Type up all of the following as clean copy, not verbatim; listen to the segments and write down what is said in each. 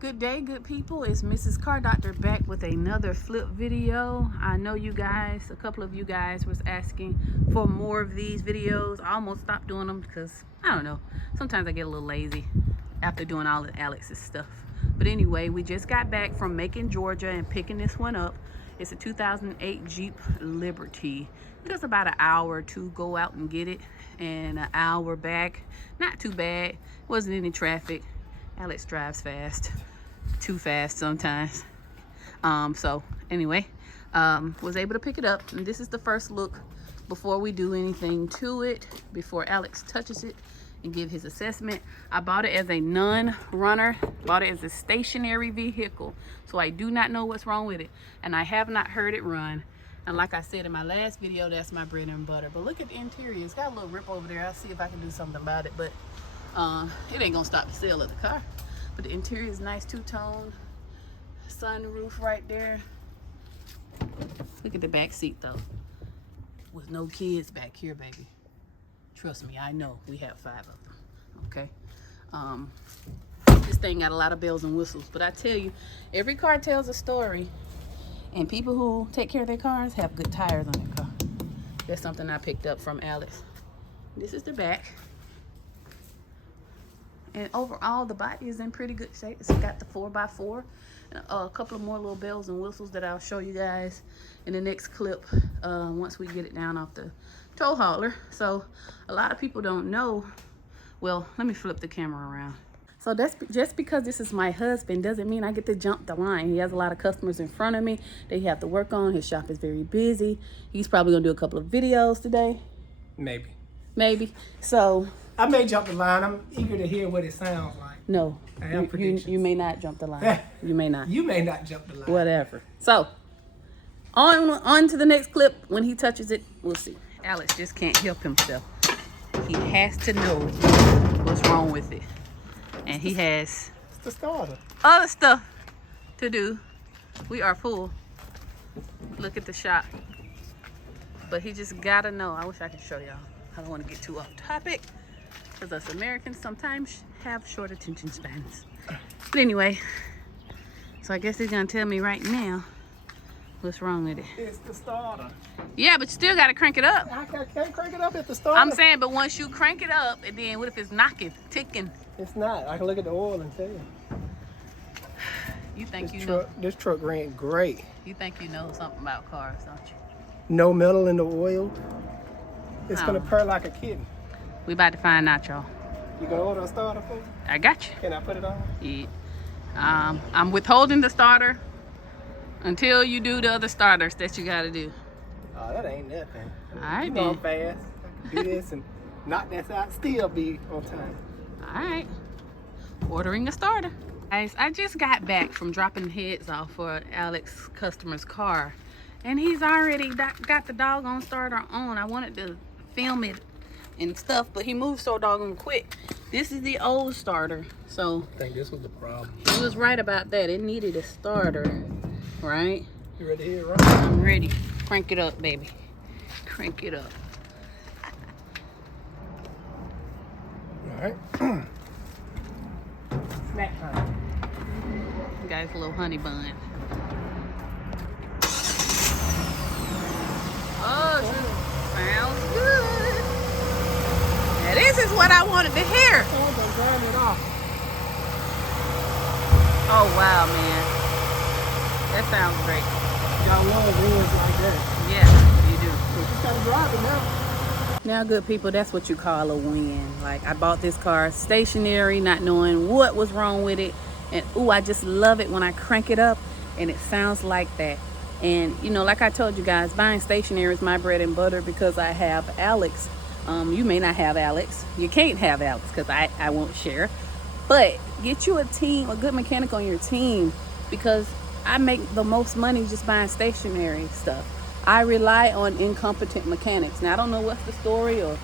Good day, good people. It's Mrs. Car Doctor back with another flip video. I know you guys, a couple of you guys was asking for more of these videos. I almost stopped doing them because, I don't know, sometimes I get a little lazy after doing all of Alex's stuff. But anyway, we just got back from Macon, Georgia and picking this one up. It's a 2008 Jeep Liberty. It took us about an hour to go out and get it and an hour back. Not too bad. Wasn't any traffic. Alex drives fast, too fast sometimes. So anyway, was able to pick it up, and this is the first look before we do anything to it, before Alex touches it and give his assessment. I bought it as a non-runner, bought it as a stationary vehicle, so I do not know what's wrong with it, and I have not heard it run. And like I said in my last video, that's my bread and butter. But look at the interior. It's got a little rip over there. I'll see if I can do something about it, but it ain't gonna stop the sale of the car. But the interior is nice, two-tone, sunroof right there. Look at the back seat though, with no kids back here, baby. Trust me, I know. We have 5 of them. Okay. This thing got a lot of bells and whistles, but I tell you, every car tells a story, and people who take care of their cars have good tires on their car. That's something I picked up from Alex. This is the back. And overall, the body is in pretty good shape. It's got the 4x4, a couple of more little bells and whistles that I'll show you guys in the next clip once we get it down off the tow hauler. So a lot of people don't know. Well, let me flip the camera around. So that's just because this is my husband doesn't mean I get to jump the line. He has a lot of customers in front of me that he have to work on. His shop is very busy. He's probably gonna do a couple of videos today. Maybe. So I may jump the line. I'm eager to hear what it sounds like. no, I have you may not jump the line. You may not. You may not jump the line. Whatever. So on to the next clip. When he touches it, we'll see. Alex just can't help himself. He has to know what's wrong with it, and he has It's the starter. other stuff to do. We are full. Look at the shop, but he just gotta know. I wish I could show y'all. I don't want to get too off topic, because us Americans sometimes have short attention spans. But anyway, so I guess he's gonna tell me right now what's wrong with it. It's the starter. Yeah, but you still gotta crank it up. I can't crank it up at the starter. I'm saying, but once you crank it up, and then what if it's knocking, ticking? It's not. I can look at the oil and tell you. You think This you truck, know? this truck ran great. You think you know something about cars, don't you? No metal in the oil. It's Oh. gonna purr like a kitten. We about to find out, y'all. You gonna order a starter for me? I got you. Can I put it on? Yeah. I'm withholding the starter until you do the other starters that you gotta do. Oh, that ain't nothing. All right, you know I'm then. fast. I can do this and knock that out. Still be on time. All right. Ordering a starter. Guys, I just got back from dropping heads off for Alex's customer's car, and he's already got the doggone starter on. I wanted to film it and stuff, but he moved so doggone quick. This is the old starter, so I think this was the problem. he was right about that. It needed a starter, right? You ready to hear it run? I'm ready. Crank it up, baby. Crank it up. All right. Snack time. Guys, a little honey bun. Oh, sounds good. Now this is what I wanted to hear. Oh, don't grind it off. Oh wow, man. That sounds great. Y'all love wins like that. Yeah, you do. So just gotta drive it now. Now, good people, that's what you call a win. Like, I bought this car stationary, not knowing what was wrong with it. And, ooh, I just love it when I crank it up and it sounds like that. And, you know, like I told you guys, buying stationary is my bread and butter because I have Alex. You may not have Alex. You can't have Alex because I won't share. But get you a team, a good mechanic on your team, because I make the most money just buying stationary stuff. I rely on incompetent mechanics. Now, I don't know what's the story or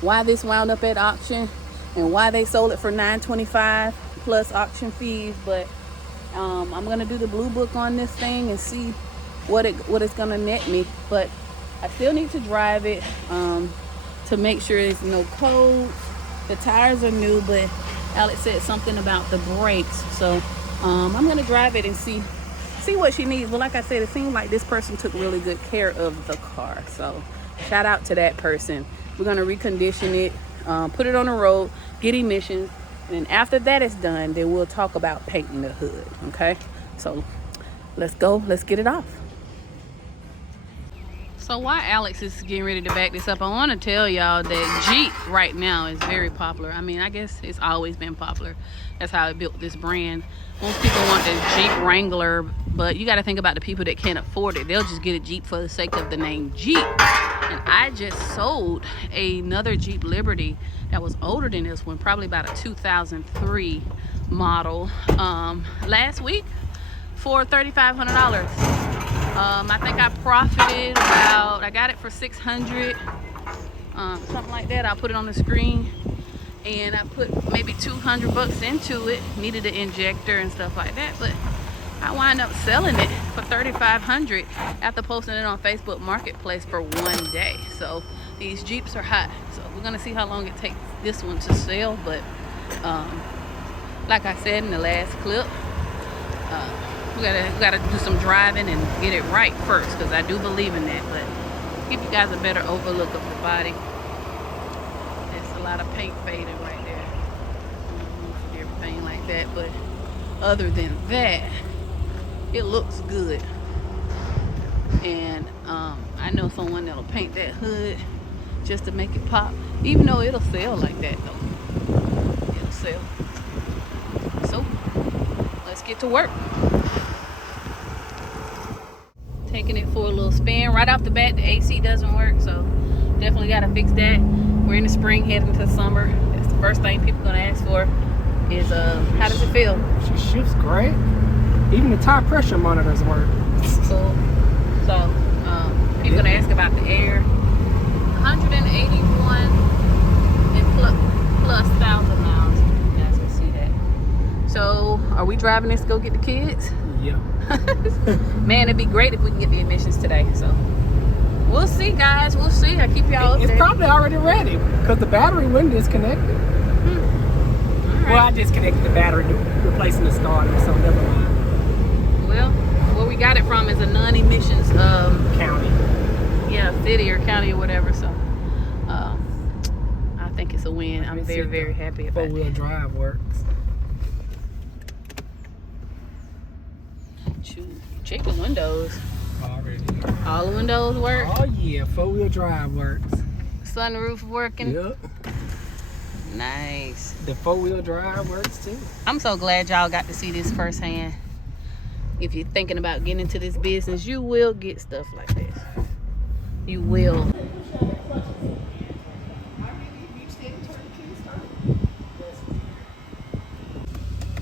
why this wound up at auction and why they sold it for $925 plus auction fees, but I'm gonna do the blue book on this thing and see what it's gonna net me. But I still need to drive it to make sure there's no codes. The tires are new, but Alex said something about the brakes, so I'm gonna drive it and see what she needs. But like I said, it seems like this person took really good care of the car. So shout out to that person. We're gonna recondition it, put it on the road, get emissions, and then after that is done, then we'll talk about painting the hood. Okay, so let's go. Let's get it off. So while Alex is getting ready to back this up, I want to tell y'all that Jeep right now is very popular. I mean, I guess it's always been popular. That's how it built this brand. Most people want the Jeep Wrangler, but you got to think about the people that can't afford it. They'll just get a Jeep for the sake of the name Jeep. And I just sold another Jeep Liberty that was older than this one, probably about a 2003 model, last week for $3,500. I think I profited about, I got it for $600, something like that. I'll put it on the screen. And I put maybe $200 into it, needed an injector and stuff like that, but I wind up selling it for $3,500 after posting it on Facebook Marketplace for one day. So these Jeeps are hot. So we're gonna see how long it takes this one to sell. But like I said in the last clip, we gotta do some driving and get it right first, because I do believe in that. But give you guys a better overlook of the body. There's a lot of paint faded right there, everything like that. But other than that, it looks good. And I know someone that'll paint that hood just to make it pop, even though it'll sell like that though. It'll sell. So let's get to work. Taking it for a little spin. Right off the bat, the AC doesn't work, so definitely got to fix that. We're in the spring, heading to summer. That's the first thing people gonna ask for is how does it feel? She shifts great. Even the tire pressure monitors work. Cool. So people gonna ask about the air. 181 and plus 1,000 miles. You guys can see that. So are we driving this to go get the kids? Yeah. Man, it'd be great if we can get the emissions today. So we'll see, guys. We'll see. I keep y'all up there. It's probably already ready because the battery wasn't disconnected. Right. Well, I disconnected the battery, replacing the starter, so never mind. Well, where we got it from is a non-emissions County. Yeah, city or county or whatever. So I think it's a win. I'm very happy about it. Four-wheel drive works. Check the windows. Already. All the windows work. Oh yeah, four-wheel drive works. Sunroof working. Yep. Nice. The four-wheel drive works too. I'm so glad y'all got to see this firsthand. If you're thinking about getting into this business, you will get stuff like this. You will.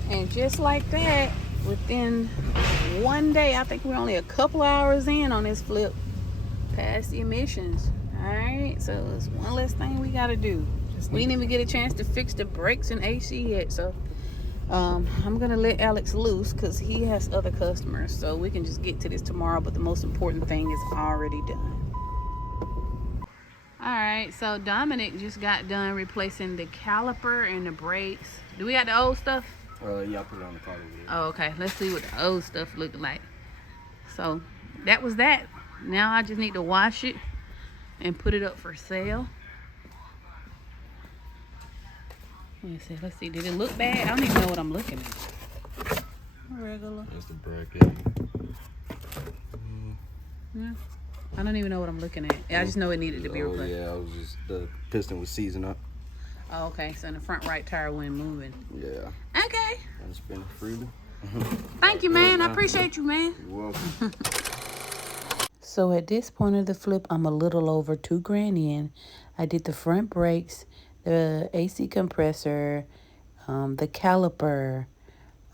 And just like that, within one day, I think we're only a couple hours in on this flip, past the emissions. All right, so it's one less thing we got to do. We didn't even get a chance to fix the brakes and AC yet, so I'm gonna let Alex loose because he has other customers, so we can just get to this tomorrow. But the most important thing is already done. All right, so Dominic just got done replacing the caliper and the brakes. Do we got the old stuff? Yeah, I put it on the car video. Oh, okay. Let's see what the old stuff looked like. So that was that. Now I just need to wash it and put it up for sale. Let's see. Did it look bad? I don't even know what I'm looking at. Regular. That's the bracket. Yeah. I don't even know what I'm looking at. I just know it needed to be replaced. Yeah, I was just, the piston was seizing up. Oh, okay. So the front right tire wasn't moving. Yeah. Okay. And spin freely. Thank you, man. I appreciate you, man. You're welcome. So at this point of the flip, I'm a little over $2,000 in. I did the front brakes, the AC compressor, the caliper.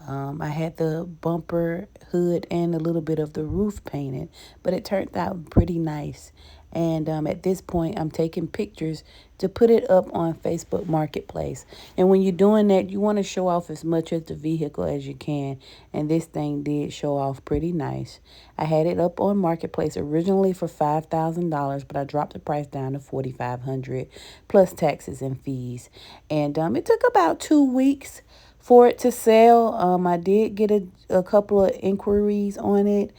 I had the bumper, hood, and a little bit of the roof painted, but it turned out pretty nice. And at this point, I'm taking pictures to put it up on Facebook Marketplace. And when you're doing that, you want to show off as much of the vehicle as you can. And this thing did show off pretty nice. I had it up on Marketplace originally for $5,000, but I dropped the price down to $4,500 plus taxes and fees. And it took about 2 weeks for it to sell. I did get a couple of inquiries on it,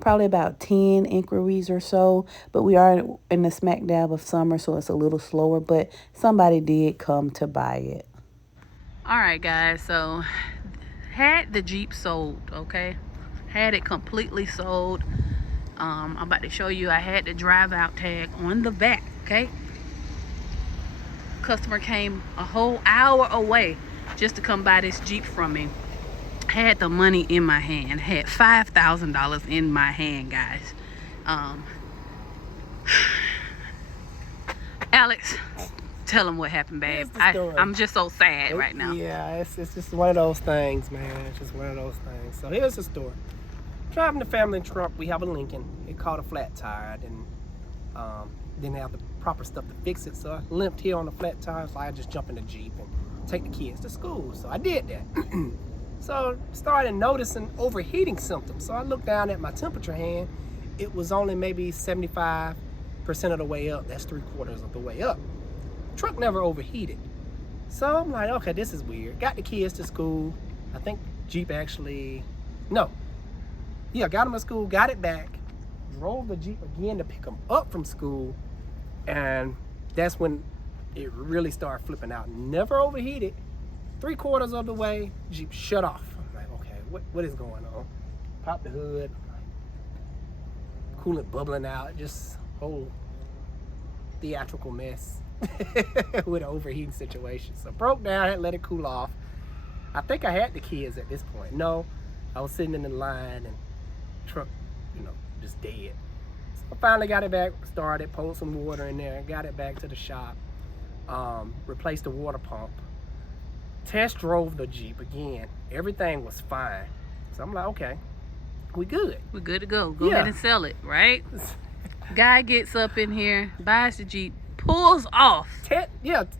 probably about 10 inquiries or so, but we are in the smack dab of summer, so it's a little slower, but somebody did come to buy it. All right, guys, so had the Jeep sold, okay? Had it completely sold. I'm about to show you, I had the drive out tag on the back, okay? Customer came a whole hour away just to come buy this Jeep from me. Had the money in my hand, had $5,000 in my hand, guys. Alex, tell them what happened, babe. I'm just so sad right now. Yeah, it's just one of those things, man. It's just one of those things. So here's the story. Driving the family truck, we have a Lincoln. It caught a flat tire, and didn't have the proper stuff to fix it. So I limped here on the flat tire, so I just jump in the Jeep and take the kids to school. So I did that. So started noticing overheating symptoms. So I looked down at my temperature hand. It was only maybe 75% of the way up. That's 3/4 of the way up. Truck never overheated. So I'm like, okay, this is weird. Got the kids to school. I think Jeep actually, no. Yeah, got them to school, got it back. Drove the Jeep again to pick them up from school. And that's when it really started flipping out. Never overheated. 3/4 of the way, Jeep shut off. I'm like, okay, what is going on? Pop the hood. Coolant bubbling out. Just whole theatrical mess with an overheating situation. So broke down, had to let it cool off. I think I had the kids at this point. No, I was sitting in the line and truck, just dead. So I finally got it back started, pulled some water in there, got it back to the shop, replaced the water pump, test drove the Jeep again. Everything was fine. So I'm like, okay, we good. We're good to go. Go ahead and sell it, right? Guy gets up in here, buys the Jeep, pulls off.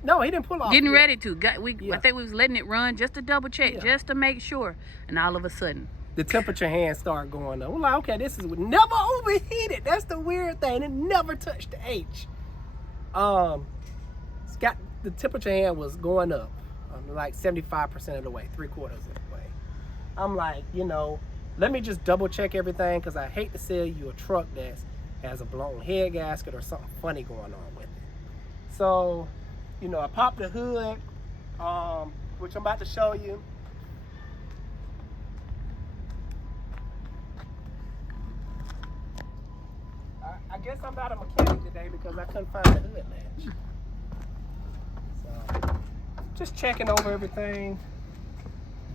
No, he didn't pull off. Getting ready to. I think we was letting it run just to double check, just to make sure. And all of a sudden, the temperature hand started going up. We're like, okay, this is never overheated. That's the weird thing. It never touched the H. It's got the temperature hand was going up, like 75% of the way, 3/4 of the way. I'm like, let me just double check everything, because I hate to sell you a truck that has a blown head gasket or something funny going on with it. So, I popped the hood, which I'm about to show you. I guess I'm not a mechanic today because I couldn't find the hood latch. So, just checking over everything.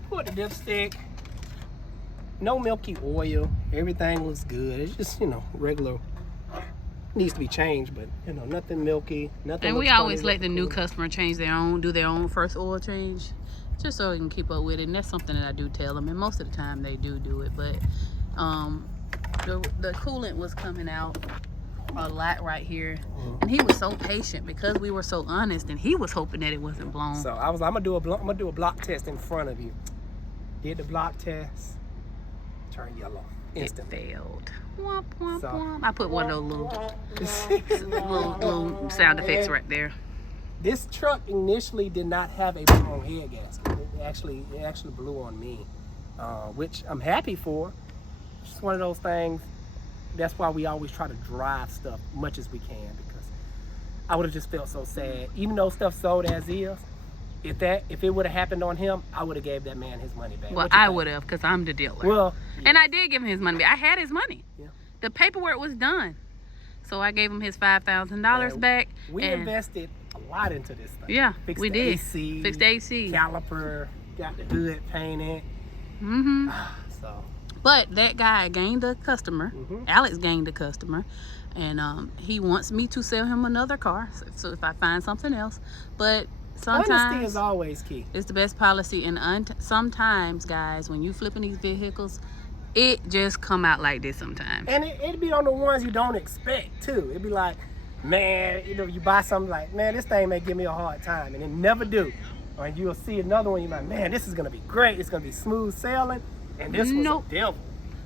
Put the dipstick. No milky oil. Everything looks good. It's just, regular. Needs to be changed, but, nothing milky. Nothing. And we always let the new customer do their own first oil change, just so we can keep up with it. And that's something that I do tell them. And most of the time they do it. But the coolant was coming out a lot right here, and he was so patient because we were so honest, and he was hoping that it wasn't blown. So I'm gonna do a block test in front of you. Did the block test, turned yellow instantly. It failed. Womp, womp, womp. I put one of those little sound effects right there. This truck initially did not have a blown head gasket. It actually blew on me, which I'm happy for. It's just one of those things. That's why we always try to drive stuff much as we can, because I would have just felt so sad. Even though stuff sold as is, if it would have happened on him, I would have gave that man his money back. Well, I would have, because I'm the dealer. Well, and I did give him his money back. I had his money. Yeah. The paperwork was done, so I gave him his $5,000 back. We invested a lot into this thing. Yeah, Fixed we the did. AC, Fixed the AC. Caliper, got the hood painted. So. But that guy gained a customer. Alex gained a customer, and he wants me to sell him another car. So if I find something else, but sometimes honesty is always key. It's the best policy. And sometimes, guys, when you flipping these vehicles, it just come out like this sometimes. And it'd be on the ones you don't expect too. It'd be like, man, you buy something like, man, this thing may give me a hard time, and it never do. Or you'll see another one, you're like, man, this is gonna be great. It's gonna be smooth sailing. And this was a devil.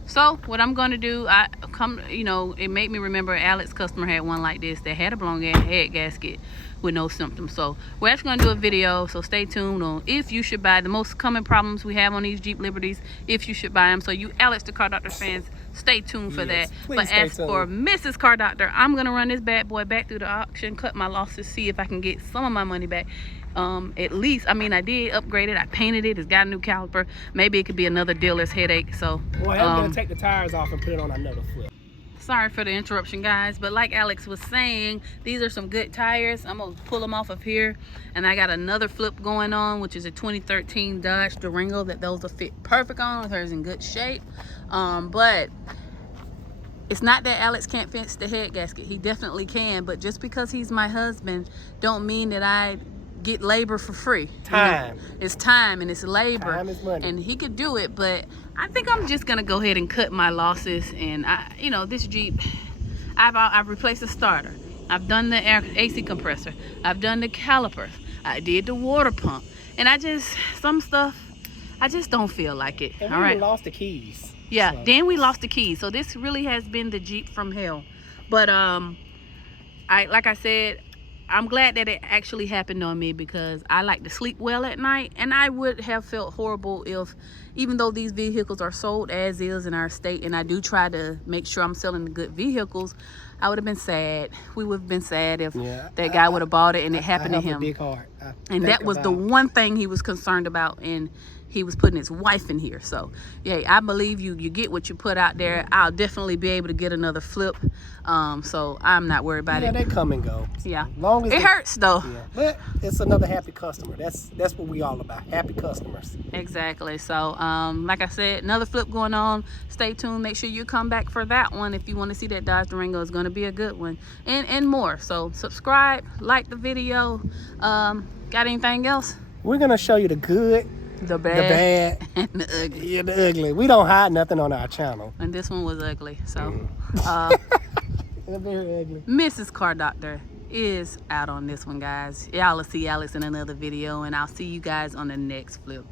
So what I'm gonna do, it made me remember Alex's customer had one like this that had a blown head gasket. with no symptoms. So we're actually gonna do a video, so stay tuned on if you should buy. The most common problems we have on these Jeep Liberties, if you should buy them. So you Alex the Car Doctor fans, stay tuned for Yes, that. please But stay as tuned. for Mrs. Car Doctor, I'm gonna run this bad boy back through the auction, cut my losses, see if I can get some of my money back. At least, I mean, I did upgrade it, I painted it, it's got a new caliper. Maybe it could be another dealer's headache. So Well, I'm gonna take the tires off and put it on another flip. sorry for the interruption, guys, but like Alex was saying, these are some good tires. I'm gonna pull them off of here, and I got another flip going on, which is a 2013 Dodge Durango that those will fit perfect on. Hers in good shape. But it's not that Alex can't fix the head gasket. He definitely can, but just because he's my husband don't mean that I get labor for free. Time. It's time and it's labor. Time is money. And he could do it, but I think I'm just gonna go ahead and cut my losses. And you know, this Jeep, I've replaced the starter. I've done the AC compressor. I've done the calipers. I did the water pump. And some stuff, I just don't feel like it. And All we right. lost the keys. Yeah, So, then we lost the keys. So this really has been the Jeep from hell. But like I said, I'm glad that it actually happened on me, because I like to sleep well at night, and I would have felt horrible if, even though these vehicles are sold as is in our state, and I do try to make sure I'm selling the good vehicles, I would have been sad. We would have been sad if Yeah, that guy would have bought it and it happened I to have him. a big heart. And that was the one thing he was concerned about, and he was putting his wife in here. So yeah, I believe you get what you put out there. I'll definitely be able to get another flip, so I'm not worried about Yeah, it. they come and go. Yeah, Long as it they- hurts though. Yeah, but it's another happy customer. That's what we all about. Happy customers. Exactly. So like I said, another flip going on. Stay tuned. Make sure you come back for that one if you want to see that Dodge Durango. Is going to be a good one, and more. So subscribe, like the video. Got anything else? We're gonna show you the good, The the bad, bad, and the ugly. yeah, the ugly. We don't hide nothing on our channel. And this one was ugly. So It's very ugly. Mrs. Car Doctor is out on this one, guys. Y'all will see Alex in another video, and I'll see you guys on the next flip.